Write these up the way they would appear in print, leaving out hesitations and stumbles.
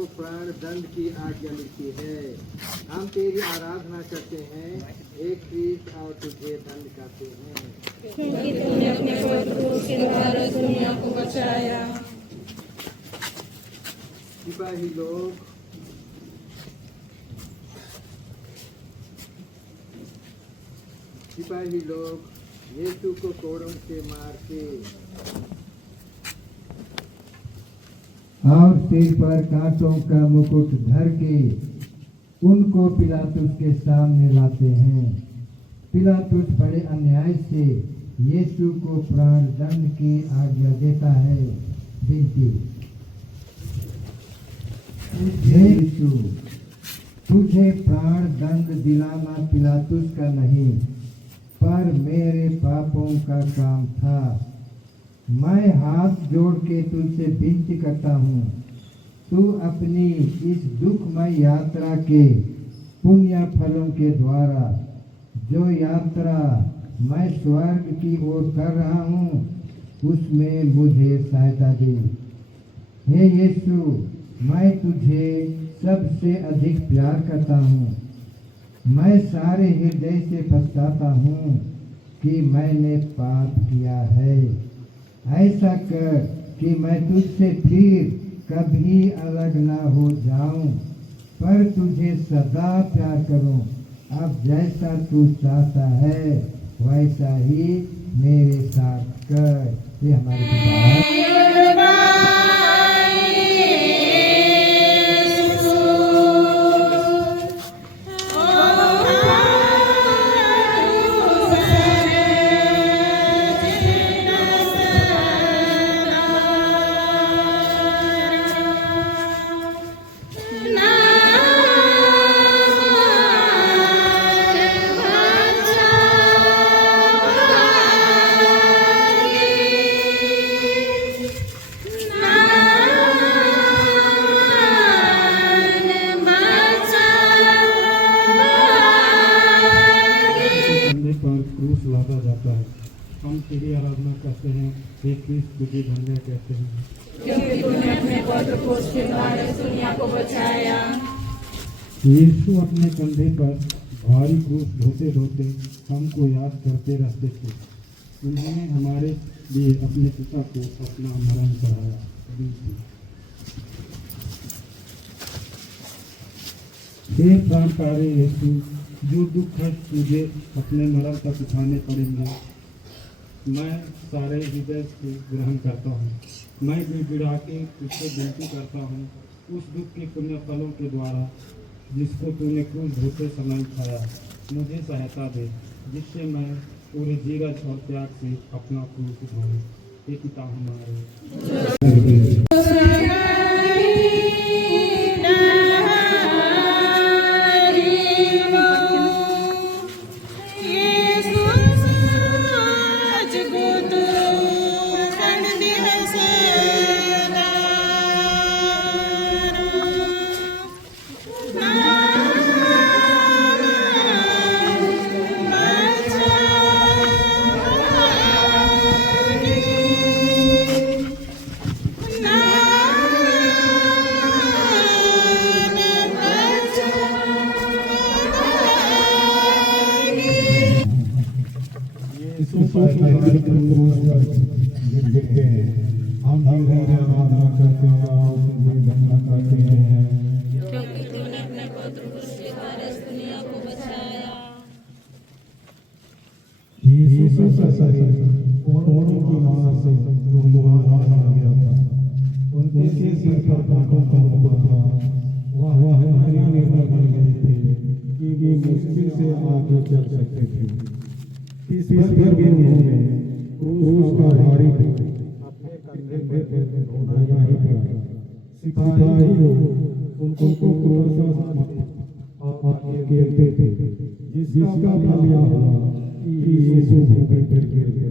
को प्राण दंड की आज्ञा लिखी है। हम तेरी आराधना करते हैं, एक क्रीस्त और तुझे दंड करते हैं, क्योंकि तूने अपने पवित्र क्रूस के द्वारा दुनिया को बचाया। सिपाही लोग यीशु को कोड़ों से मार के और सिर पर कांटों का मुकुट धर के उनको पिलातुस के सामने लाते हैं। पिलातुस बड़े अन्याय से यीशु को प्राण दंड की आज्ञा देता है। विनती, हे यीशु, तुझे प्राण दंड दिलाना पिलातुस का नहीं पर मेरे पापों का काम था। मैं हाथ जोड़ के तुझसे विनती करता हूँ, तू अपनी इस दुखमय यात्रा के पुण्य फलों के द्वारा जो यात्रा मैं स्वर्ग की ओर कर रहा हूँ उसमें मुझे सहायता दे। हे यीशु, मैं तुझे सबसे अधिक प्यार करता हूँ। मैं सारे हृदय से पछताता हूँ कि मैंने पाप किया है। ऐसा कर कि मैं तुझसे फिर कभी अलग ना हो जाऊं, पर तुझे सदा प्यार करूं। अब जैसा तू चाहता है वैसा ही मेरे साथ कर। ये हमारे क्रूस लादा जाता है। हम तेरी आराधना करते हैं, हे क्रिस्त तुझे धन्य कहते हैं, क्योंकि तूने अपने पवित्र क्रूस के द्वारा इस दुनिया को बचाया। यीशु अपने कंधे पर भारी क्रूस ढोते ढोते हमको याद करते रहते थे। उन्होंने हमारे लिए अपने पिता को अपना मरण कराया। हे प्राणकारी यीशु, जो दुख है तुझे अपने मरण तक उठाने पड़ेंगे, मैं सारे हृदय से ग्रहण करता हूँ। मैं गिड़गिड़ा के तुझसे विनती करता हूँ, उस दुख के पुण्य फलों के द्वारा जिसको तूने क्रूस ढोते समय उठाया, मुझे सहायता दे, जिससे मैं पूरे धीरज और त्याग से अपना क्रूस उठाऊँ। हे पिता हमारे, लिखते हैं, हम आराधना करते हैं, क्योंकि तूने अपने पवित्र क्रूस के द्वारा इस दुनिया को बचाया। यीशु का शरीर कोड़ों की मार से लोहा आ गया था। उनके सिर पर कांटों का मुकुट था। वह हरी निर्भर बन गए थे कि मुश्किल से आगे चल सकते थे। इस पर भी उन्होंने क्रूस का भारी अपने कंधे पर ढोना ही पड़ा। सिपाही लोग उनको क्रूस पर गिरते थे, जिसका फल यह हुआ कि यीशु भूमि पर गिर गए।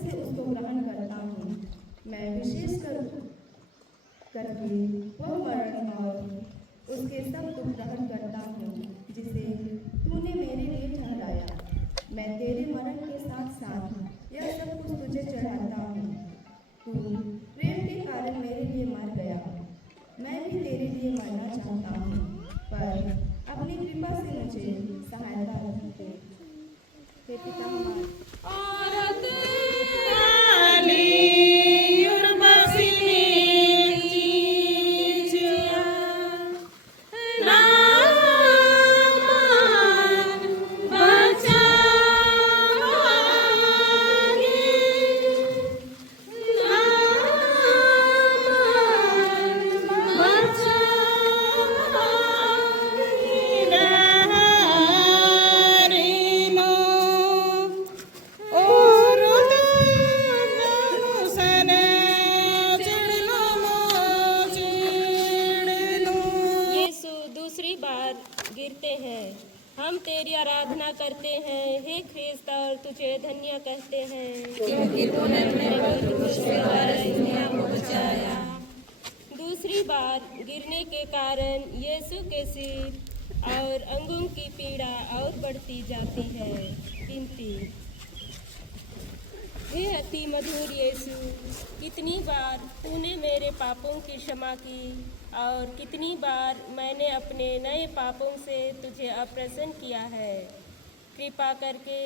से उसको ग्रहण करता हूँ। मैं विशेष करके वह मरण और उसके सब दुख ग्रहण करता हूँ जिसे तूने मेरे लिए ठहराया। मैं तेरे मरण के साथ साथ यह सब कुछ तुझे चढ़ाता हूँ। तू प्रेम के कारण मेरे लिए मर गया। मैं भी तेरे लिए मरना चाहता हूँ, पर अपनी कृपा से मुझे सहायता दे। हे पिता हमारे यीशु दूसरी बार गिरते हैं। हम तेरी आराधना करते हैं, हे ख्रिस्त, और तुझे धन्य कहते हैं क्योंकि तूने अपने पवित्र क्रूस के द्वारा इस दुनिया को बचाया। दूसरी बार गिरने के कारण यीशु के सिर और अंगों की पीड़ा और बढ़ती जाती है। विनती। हे अति मधुर यीशु, कितनी बार तूने मेरे पापों की क्षमा की और कितनी बार मैंने अपने नए पापों से तुझे अप्रसन्न किया है। कृपा करके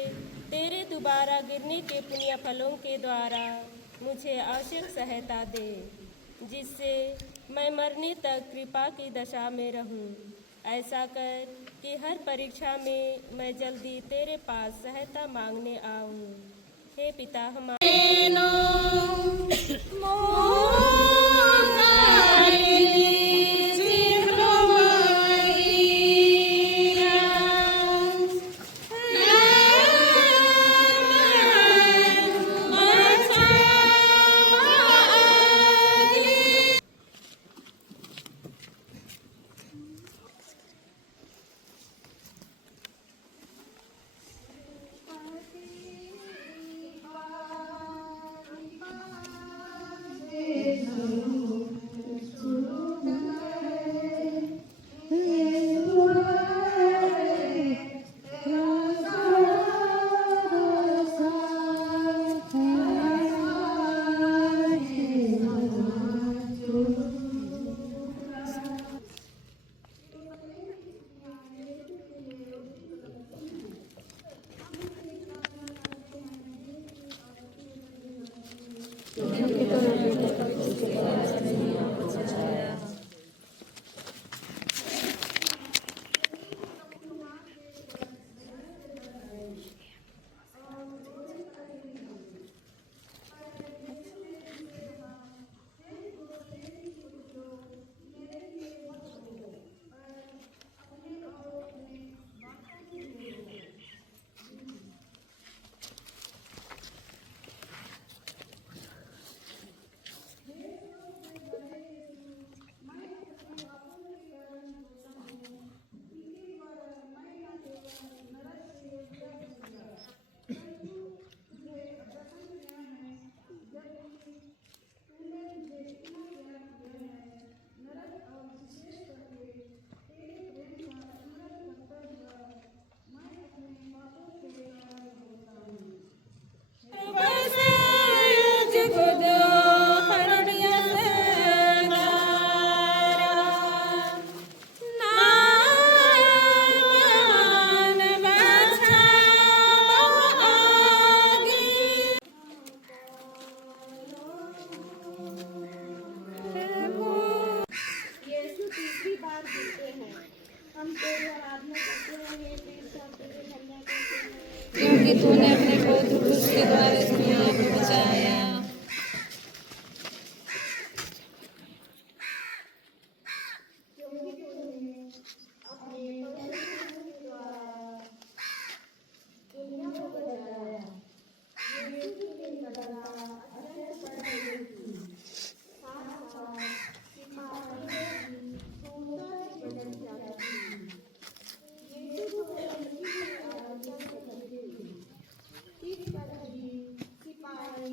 तेरे दोबारा गिरने के पुण्य फलों के द्वारा मुझे आवश्यक सहायता दे, जिससे मैं मरने तक कृपा की दशा में रहूं। ऐसा कर कि हर परीक्षा में मैं जल्दी तेरे पास सहायता मांगने आऊं। हे पिता हमारे यीशु तीसरी बार गिरते हैं। हम तेरी आराधना करते हैं, हे ख्रिस्त, और तुझे धन्य कहते हैं क्योंकि तूने अपने पवित्र क्रूस के द्वारा इस दुनिया को बचाया। इस पर भी सिपाही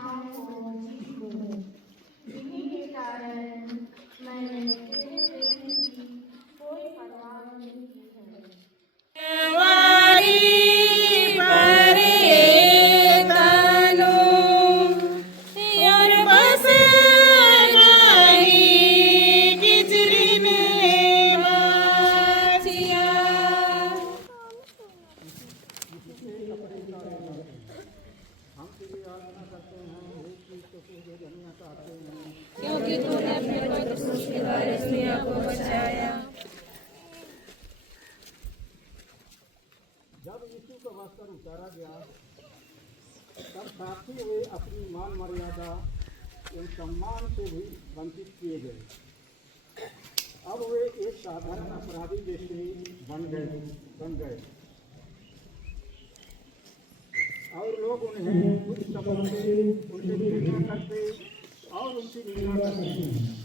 आशाओं को जीत लूं। इन्हीं के कारण मैंने तेरे प्रेम की कोई परवाह नहीं की है। क्योंकि तूने अपने पवित्र क्रूस के द्वारा इस दुनिया को बचाया। जब यीशु का वस्त्र उतारा गया तब साथी वे अपनी मान मर्यादा एवं सम्मान से भी वंचित किए गए। अब वे एक साधारण अपराधी जैसे बन गए और लोग उन्हें कुछ समझते, उनसे घृणा करते और उनकी निंदा करते हैं।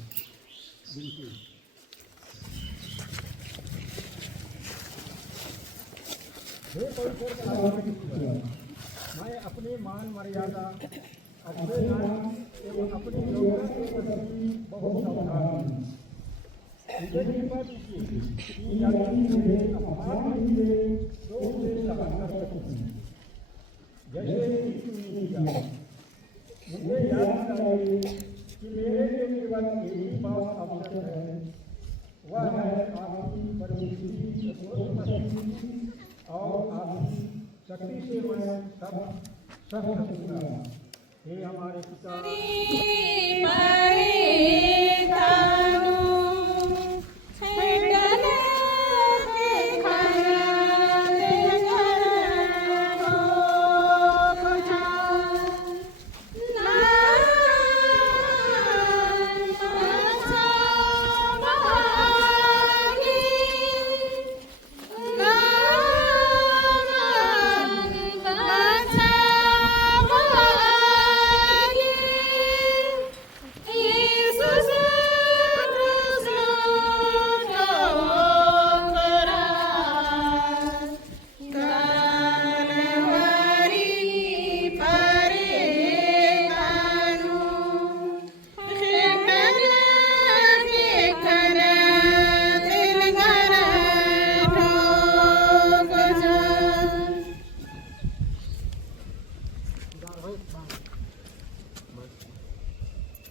हे पवित्र, मैं अपनी मान मर्यादा, अपने नाम एवं अपनी योग्यता के प्रति बहुत सावधान हूँ। मुझे कृपा कीजिए कि यदि मेरे अपमान हुए तो उसे सहन कर सकूं, जैसे यीशु ने किया। मुझे याद दिलाइए कि मेरे लिए केवल एक ही बात आवश्यक है, वह है आपकी परमेश्वरी और आपकी शक्ति से मैं सब सकूंगा। हे हमारे पिता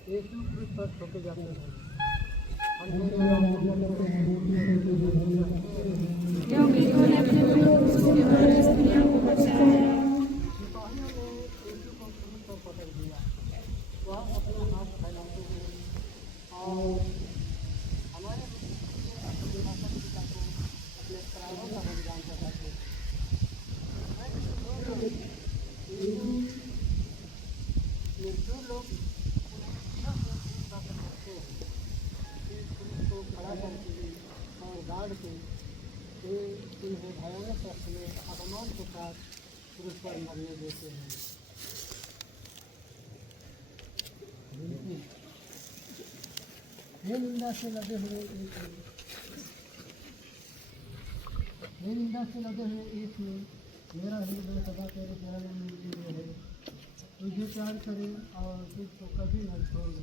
यीशु क्रूस पर ठोके जाते हैं। क्योंकि तूने अपने पवित्र क्रूस के द्वारा इस दुनिया को बचाया। सिपाहियों ने यीशु को क्रूस पर पकड़ दिया। वह अपने हाथ फैलाते हुए और हमारे अपने माता पिता को अपने प्राणों का बलिदान चढ़ाते। जो लोग को खड़ा करके और गाड़ के उन्हें भयानक कष्ट में अपमान के साथ क्रूस पर मरने देते हैं। ये निंदा से लगे हुए एक में मेरा हृदय सदा तेरे प्यारे में जुड़े है। तुझे प्यार करे और तुझको कभी न छोड़ दे।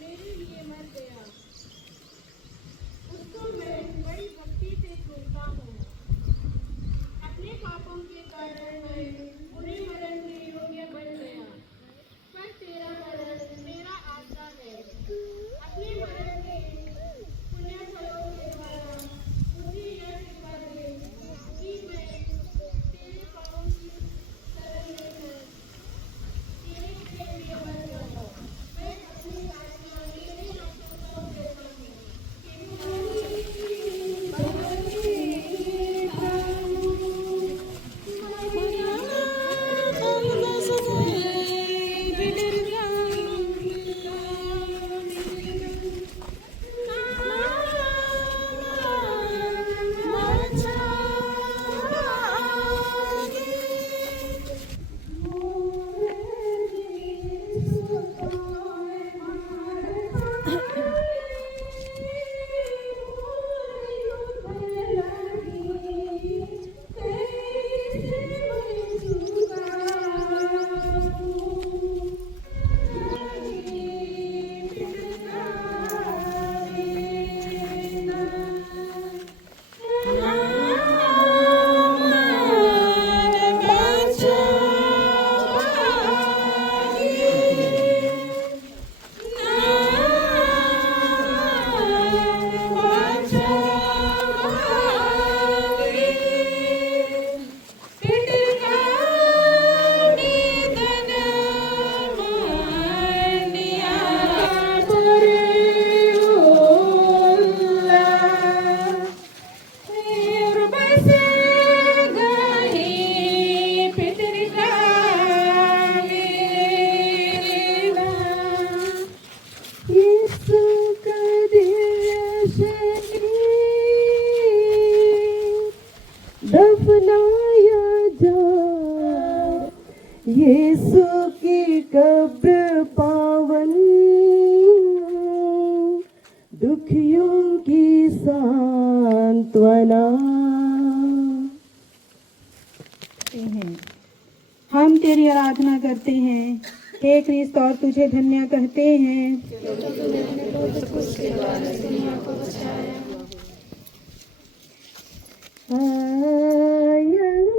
मेरे लिए मर गया, उसको मैं बड़ी भक्ति से चूमता हूँ। अपने पापों के कारण मैं बुरे मरण के योग्य बन गया, पर तेरा मरण मेरा आशा है। अपने मरण के पुण्य फलों के द्वारा मुझे यह कृपा दे कि मैं तेरे पापों की शरण लेकर तेरे लिए मर जाऊँ। मैं अपनी आत्मा तेरे हाथों सौंप देता हूँ। दफनाया जा यीशु की कब्र पावन, दुखियों की सांत्वना। हम तेरी आराधना करते हैं हे क्रिस्त और तुझे धन्य कहते हैं। Mariam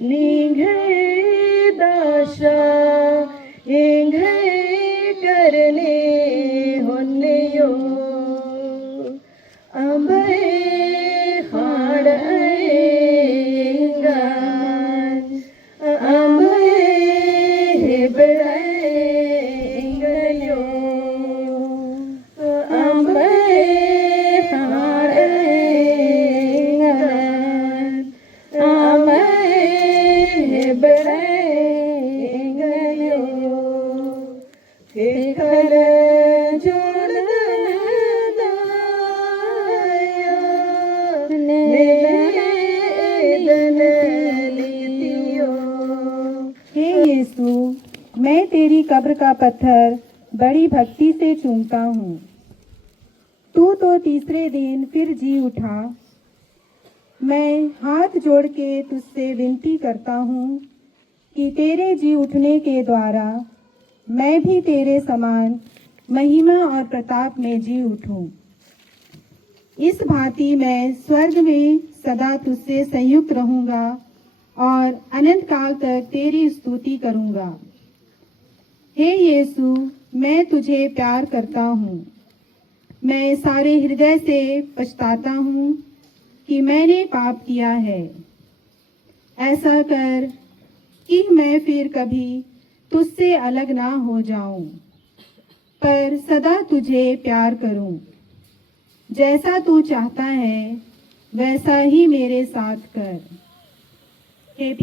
निघे दाशा इंघे करने होन्यो अम्बे खाड़ेंगान अम्बे बड़ेंगयो अम्बे खाड़ेंगान अम्बे बड़ेंगयो के खल जोड़ हे यीशु, मैं तेरी कब्र का पत्थर बड़ी भक्ति से चूमता हूँ। तू तो तीसरे दिन फिर जी उठा। मैं हाथ जोड़ के तुझसे विनती करता हूँ कि तेरे जी उठने के द्वारा मैं भी तेरे समान महिमा और प्रताप में जी उठूं। इस भांति मैं स्वर्ग में सदा तुझसे संयुक्त रहूंगा और अनंत काल तक तेरी स्तुति करूंगा। हे यीशु, मैं तुझे प्यार करता हूँ। मैं सारे हृदय से पछताता हूँ कि मैंने पाप किया है। ऐसा कर कि मैं फिर कभी तुझसे अलग ना हो जाऊं, पर सदा तुझे प्यार करूं। जैसा तू चाहता है वैसा ही मेरे साथ कर। हे